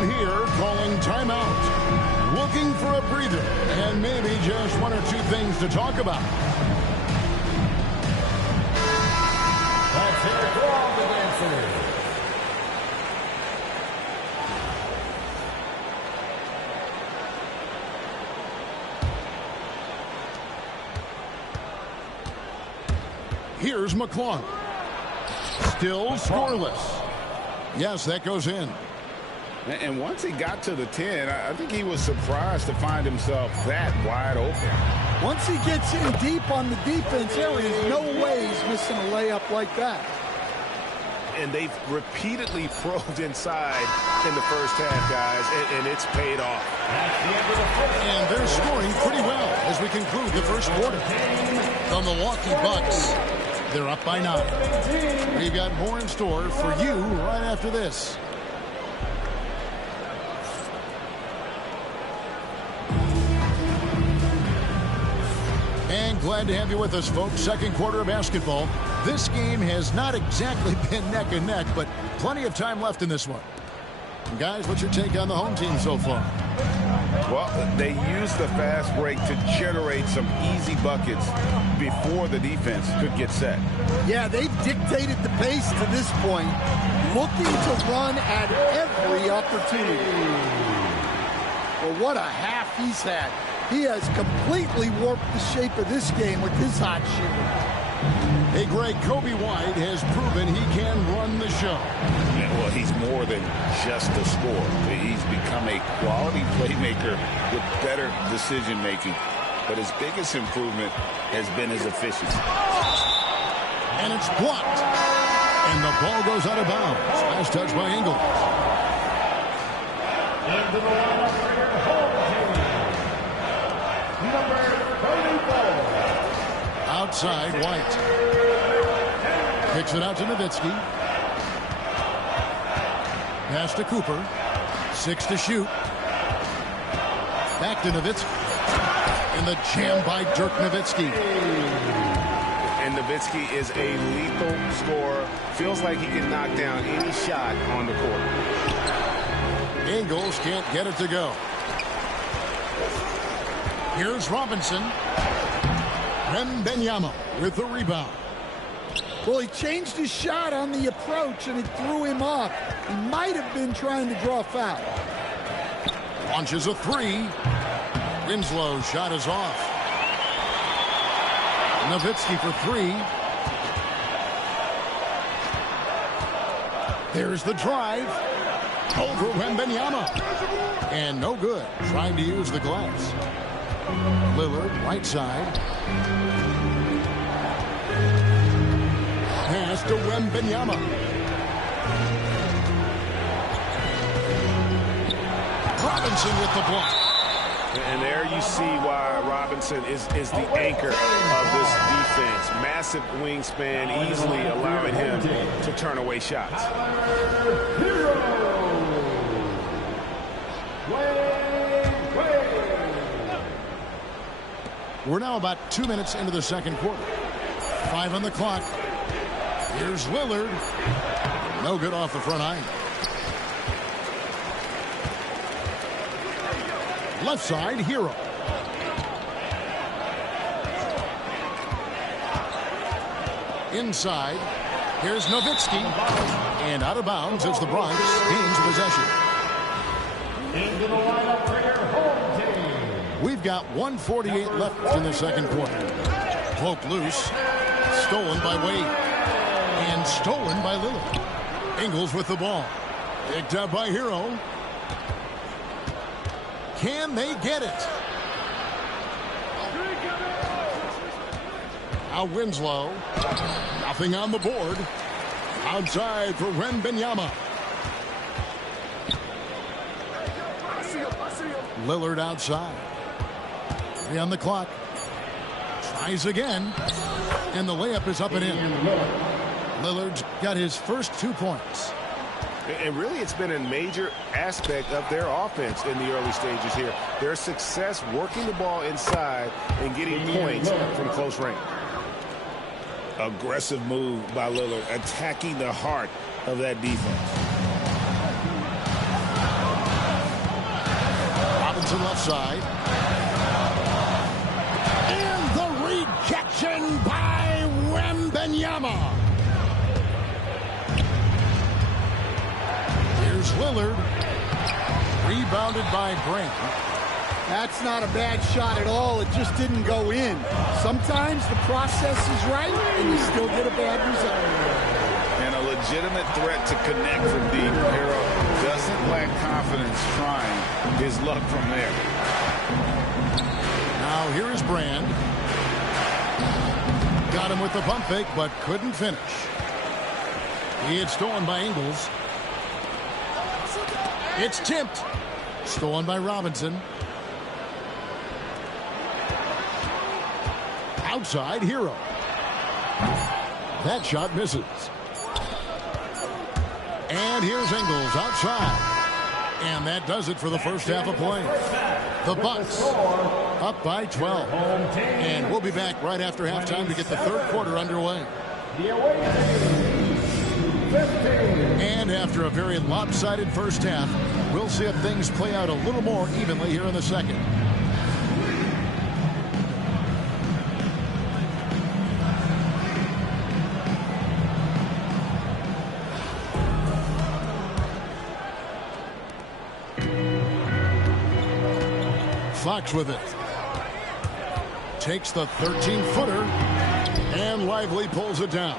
down here calling timeout. Looking for a breather and maybe just one or two things to talk about. That's it for all the dancers. Here's McClung. Still scoreless. Yes, that goes in. And once he got to the 10, I think he was surprised to find himself that wide open. Once he gets in deep on the defense, there is no way he's missing a layup like that. And they've repeatedly probed inside in the first half, guys, and it's paid off. And they're scoring pretty well as we conclude the first quarter. The Milwaukee Bucks, they're up by 9. We've got more in store for you right after this. And glad to have you with us, folks. Second quarter of basketball. This game has not exactly been neck and neck, but plenty of time left in this one. Guys, what's your take on the home team so far? Well, they used the fast break to generate some easy buckets before the defense could get set. Yeah, they've dictated the pace to this point, looking to run at every opportunity. Well, what a half he's had. He has completely warped the shape of this game with his hot shooting. Hey, Greg, Kobe White has proven he can run the show. Well, he's more than just a scorer. He's become a quality playmaker with better decision-making. But his biggest improvement has been his efficiency. And it's blocked. And the ball goes out of bounds. Last touch by Ingles. Into the lineup for your home team. Number 34. Outside, White. Kicks it out to Nowitzki. Pass to Cooper. 6 to shoot. Back to Nowitzki. And the jam by Dirk Nowitzki. And Nowitzki is a lethal scorer. Feels like he can knock down any shot on the court. Ingles can't get it to go. Here's Robinson. Wembanyama with the rebound. Well, he changed his shot on the approach, and it threw him off. He might have been trying to draw a foul. Launches a 3. Winslow's shot is off. Nowitzki for 3. There's the drive. Over Wembanyama. And no good. Trying to use the glass. Lillard, right side. Pass to Wembanyama. Robinson with the block. And there you see why Robinson is the anchor of this defense. Massive wingspan, easily allowing him to turn away shots. We're now about 2 minutes into the second quarter. 5 on the clock. Here's Lillard. No good off the front iron. Left side, Hero. Inside, here's Nowitzki. And out of bounds as the Bronx gains possession. Into the lineup for your home team. We've got 1:48 left in the second quarter. Cloak loose. Stolen by Wade. And stolen by Lillard. Ingles with the ball. Picked up by Hero. Can they get it? Now Winslow. Nothing on the board. Outside for Wembanyama. Lillard outside. 3 on the clock. Tries again. And the layup is up and in. Lillard's got his first 2 points. And really, it's been a major aspect of their offense in the early stages here. Their success working the ball inside and getting points from close range. Aggressive move by Lillard, attacking the heart of that defense. Robinson left side. And the rejection by Wembanyama. Here's Lillard. Rebounded by Brand. That's not a bad shot at all. It just didn't go in. Sometimes the process is right, and you still get a bad result. And a legitimate threat to connect from deep. Hero doesn't lack confidence trying his luck from there. Now here is Brand. Got him with the pump fake, but couldn't finish. He had stolen by Ingles. It's tipped. Stolen by Robinson. Outside, Hero. That shot misses. And here's Ingles outside. And that does it for the first half of play. The Bucks up by 12. And we'll be back right after halftime to get the third quarter underway. And after a very lopsided first half, we'll see if things play out a little more evenly here in the second. Fox with it. Takes the 13-footer, and Lively pulls it down.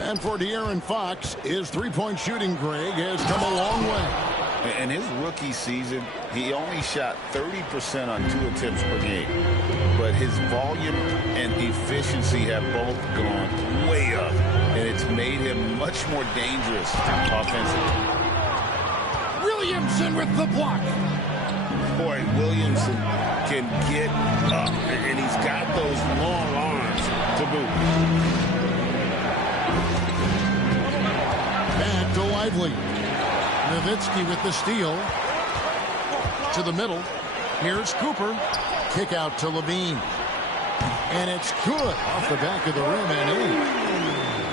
And for De'Aaron Fox, his three-point shooting, Greg, has come a long way. In his rookie season, he only shot 30% on 2 attempts per game. But his volume and efficiency have both gone way up, and it's made him much more dangerous offensively. Williamson with the block. Boy, Williamson can get up, and he's got those long arms to boot. Back to Lively. Nowitzki with the steal. To the middle. Here's Cooper. Kick out to Levine. And it's good off the back of the rim and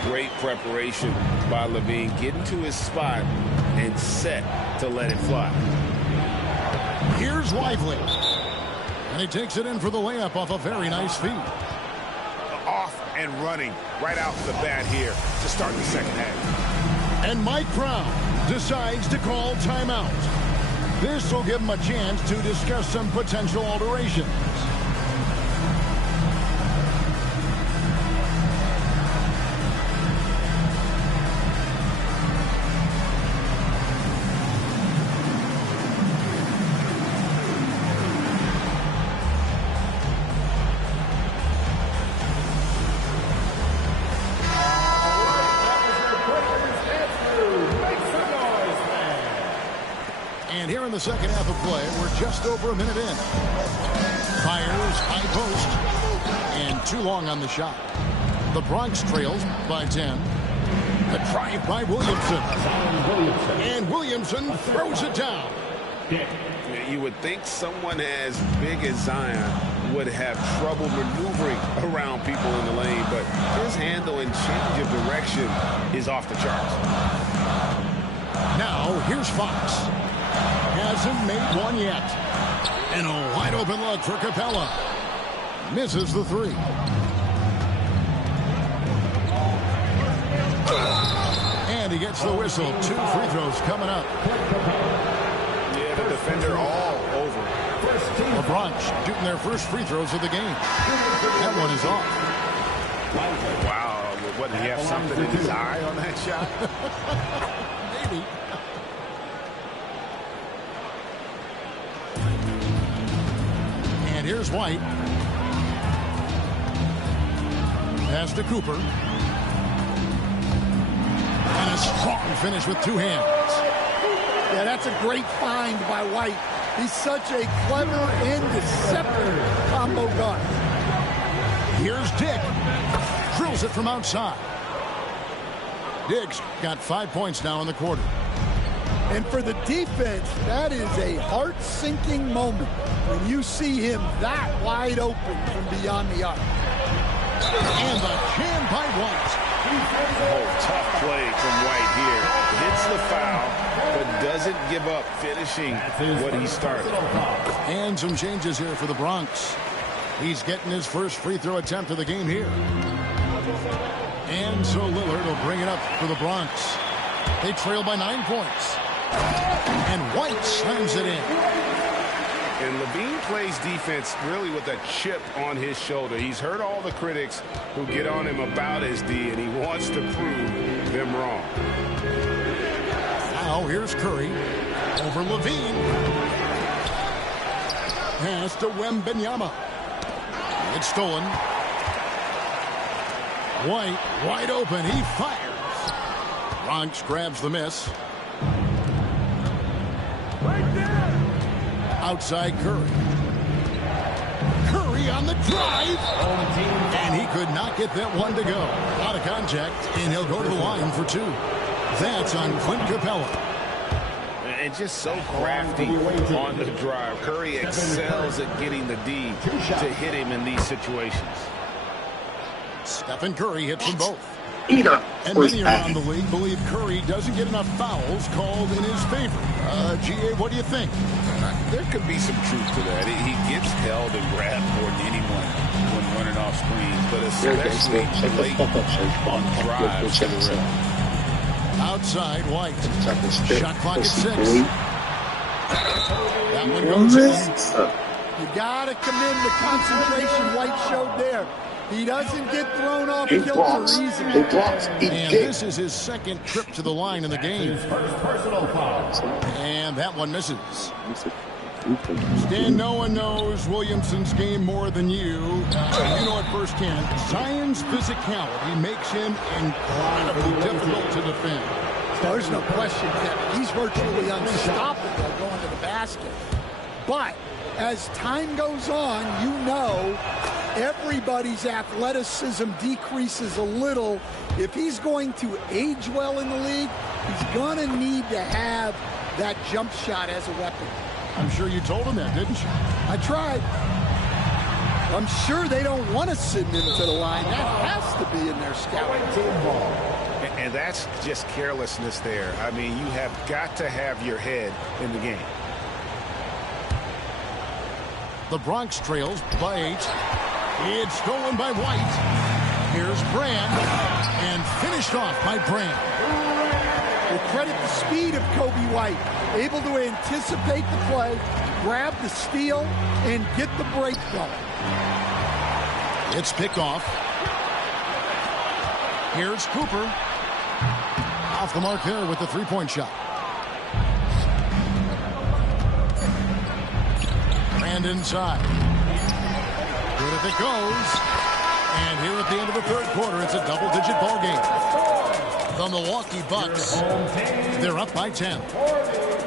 in. Great preparation by Levine. Getting to his spot and set to let it fly. Here's Lively. And he takes it in for the layup off a very nice feed. Off and running right out the bat here to start the second half. And Mike Brown decides to call timeout. This will give him a chance to discuss some potential alterations. And here in the second half of play, we're just over a minute in. Fires, high post, and too long on the shot. The Bronx trails by 10. A drive by Williamson. And Williamson throws it down. You would think someone as big as Zion would have trouble maneuvering around people in the lane, but his handle and change of direction is off the charts. Now, here's Fox. Hasn't made one yet. And a wide open look for Capella. Misses the three. And he gets the whistle. 2 free throws coming up. Yeah, the defender all over. LeBron shooting their first free throws of the game. That one is off. Wow, what, did he have something in his eye on that shot? Maybe. And here's White. Pass to Cooper. And a strong finish with 2 hands. Yeah, that's a great find by White. He's such a clever and deceptive combo guard. Here's Dick. Drills it from outside. Dick's got 5 points now in the quarter. And for the defense, that is a heart-sinking moment when you see him that wide open from beyond the arc. And the jam by White. Oh, tough play from White here. Hits the foul, but doesn't give up finishing what he started. And some changes here for the Bronx. He's getting his first free throw attempt of the game here. And so Lillard will bring it up for the Bronx. They trail by 9 points. And White slams it in. And LaVine plays defense really with a chip on his shoulder. He's heard all the critics who get on him about his D, and he wants to prove them wrong. Now here's Curry over LaVine. Pass to Wembanyama. It's stolen. White wide open. He fires. Bronx grabs the miss. Outside Curry. Curry on the drive. And he could not get that one to go. Out of contact, and he'll go to the line for 2. That's on Clint Capella. And just so crafty on the drive. Curry excels at getting the D to hit him in these situations. Stephen Curry hits them both. Either. And many around the league believe Curry doesn't get enough fouls called in his favor. GA, what do you think? There could be some truth to that. He gets held and grabbed more than anyone when running off screens, but especially late on drives to the rim. Outside White. Shot clock at 6. That one goes in. You got to commend the concentration White showed there. He doesn't get thrown off kilter easily. And this is his second trip to the line in the game. And that one misses. Stan, no one knows Williamson's game more than you. You know it firsthand. Zion's physicality makes him incredibly difficult to defend. There's no question, Kevin. He's virtually unstoppable going to the basket. But as time goes on, you know everybody's athleticism decreases a little. If he's going to age well in the league, he's going to need to have that jump shot as a weapon. I'm sure you told him that, didn't you? I tried. I'm sure they don't want to send him to the line. That has to be in their scouting. And that's just carelessness there. I mean, you have got to have your head in the game. The Bronx trails by 8. It's stolen by White. Here's Brand. And finished off by Brand. We'll credit the speed of Kobe White. Able to anticipate the play, grab the steal, and get the break going. It's picked off. Here's Cooper. Off the mark there with the three-point shot. And inside. Good if it goes. And here at the end of the third quarter, it's a double-digit ball game. The Milwaukee Bucks, they're up by 10.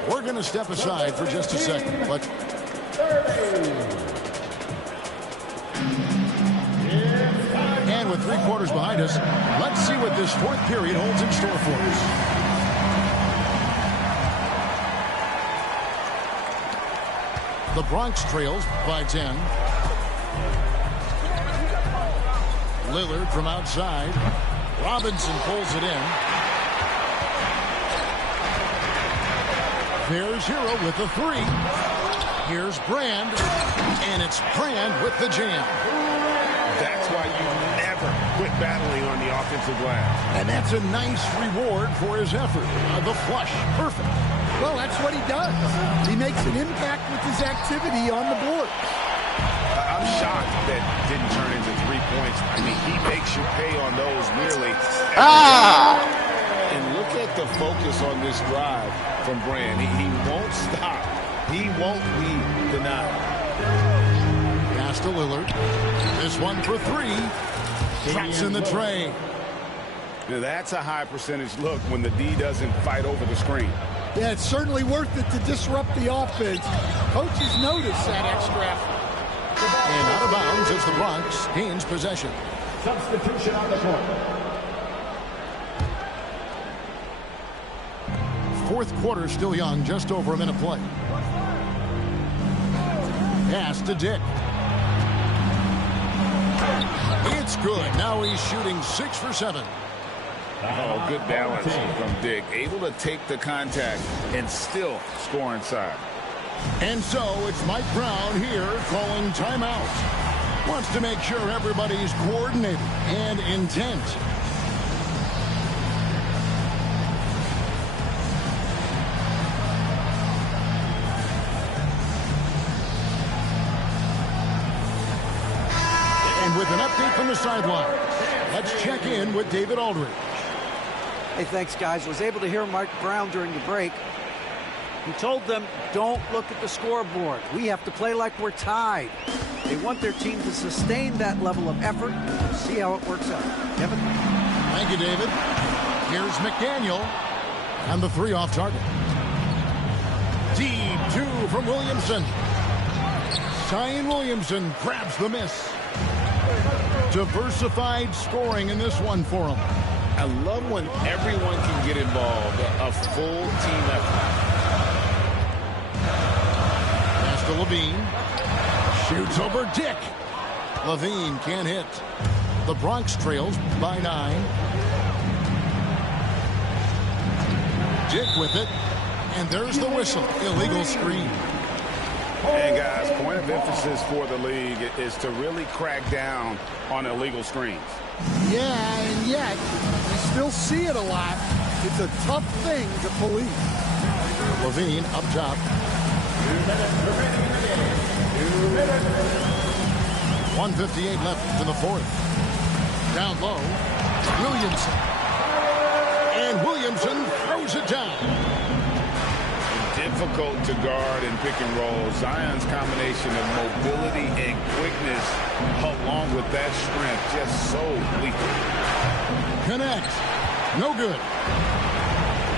We're going to step aside for just a second, but and with 3 quarters behind us, let's see what this fourth period holds in store for us. The Bronx trails by 10. Lillard from outside. Robinson pulls it in. There's Hero with the 3. Here's Brand. And it's Brand with the jam. That's why you never quit battling on the offensive glass. And that's a nice reward for his effort. The flush. Perfect. Well, that's what he does. He makes an impact with his activity on the board. I'm shocked that didn't turn into 3 points. I mean, he makes you pay on those nearly. And look at the focus on this drive from Brand. He won't stop. He won't be denied. Pass to Lillard. This one for 3. Shots in the tray. Now, that's a high percentage look when the D doesn't fight over the screen. Yeah, it's certainly worth it to disrupt the offense. Coaches notice that extra effort. And out of bounds as the Bronx gains possession. Substitution on the court. Fourth quarter still young, just over a minute play. Pass to Dick. It's good. Now he's shooting 6 for 7. Oh, good balance from Dick. Able to take the contact and still score inside. And so it's Mike Brown here calling timeout. Wants to make sure everybody's coordinated and intent. And with an update from the sideline, let's check in with David Aldridge. Hey, thanks, guys. Was able to hear Mike Brown during the break. He told them, don't look at the scoreboard. We have to play like we're tied. They want their team to sustain that level of effort. We'll see how it works out. Kevin? Thank you, David. Here's McDaniel. And the 3 off target. Deep 2 from Williamson. Zion Williamson grabs the miss. Diversified scoring in this one for him. I love when everyone can get involved, a full team effort. Pass to Levine. Shoots over Dick. Levine can't hit. The Bronx trails by 9. Dick with it. And there's the whistle. Illegal screen. And guys, point of emphasis for the league is to really crack down on illegal screens. Yeah, and yet we still see it a lot. It's a tough thing to police. Levine up top. 1:58 left in the 4th. Down low. Williamson. And Williamson throws it down. Difficult to guard and pick and roll. Zion's combination of mobility and quickness along with that strength just so lethal. Connect. No good.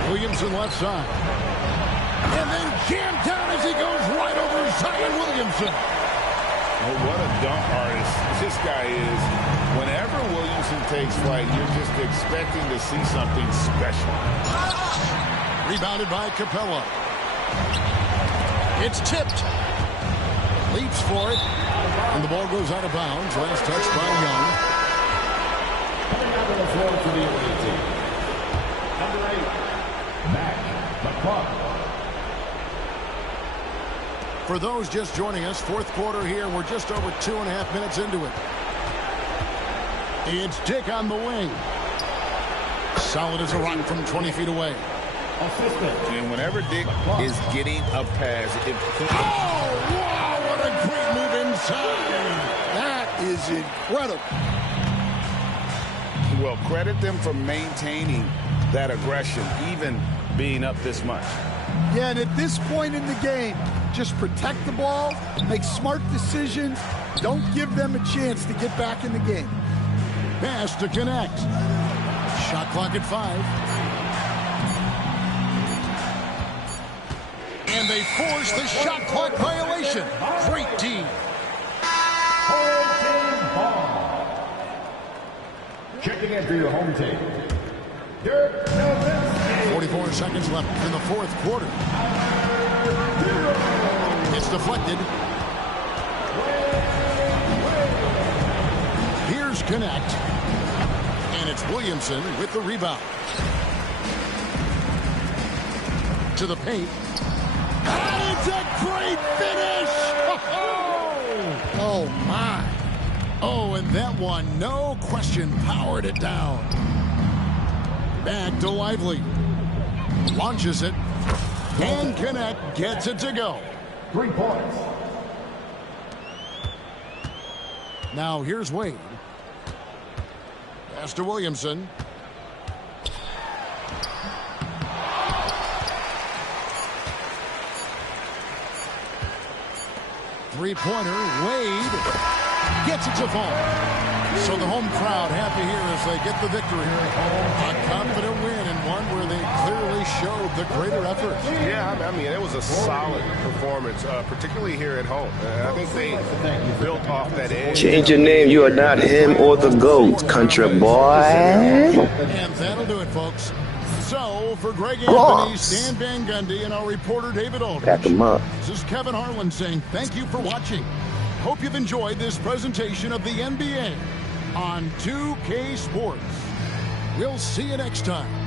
Williamson left side. And then jammed down as he goes right over Zion Williamson. Oh, what a dunk artist this guy is. Whenever Williamson takes flight, you're just expecting to see something special. Rebounded by Capella. It's tipped. Leaps for it. And the ball goes out of bounds. Last touch by Young. Coming out of the floor for the away team. Number 8, Mac McClung. For those just joining us, 4th quarter here. We're just over 2.5 minutes into it. It's Dick on the wing. Solid as a rock from 20 feet away. And whenever Dick is getting a pass, Oh, wow, what a great move inside. That is incredible. well, credit them for maintaining that aggression, even being up this much. Yeah, and at this point in the game, just protect the ball, make smart decisions, don't give them a chance to get back in the game. Pass to connect. Shot clock at 5. And they force the shot clock violation. Great team. Home team ball. Checking in for your home team. Dirk Nowitzki. 44 seconds left in the 4th quarter. It's deflected. Here's Connect. And it's Williamson with the rebound. To the paint. And it's a great finish! Oh, my. Oh, and that one, no question, powered it down. Back to Lively. Launches it. And Connect gets it to go. 3 points. Now here's Wade. Pass to Williamson. Three-pointer, Wade gets it to fall. So the home crowd happy here as they get the victory. A confident win and one where they clearly showed the greater effort. Yeah, I mean, it was a solid performance, particularly here at home. I think they built off that edge. Change your name. You are not him or the GOAT, country boy. And that'll do it, folks. So, for Greg Anthony, Stan Van Gundy, and our reporter David Aldridge, Back him up. this is Kevin Harlan saying thank you for watching. Hope you've enjoyed this presentation of the NBA on 2K Sports. We'll see you next time.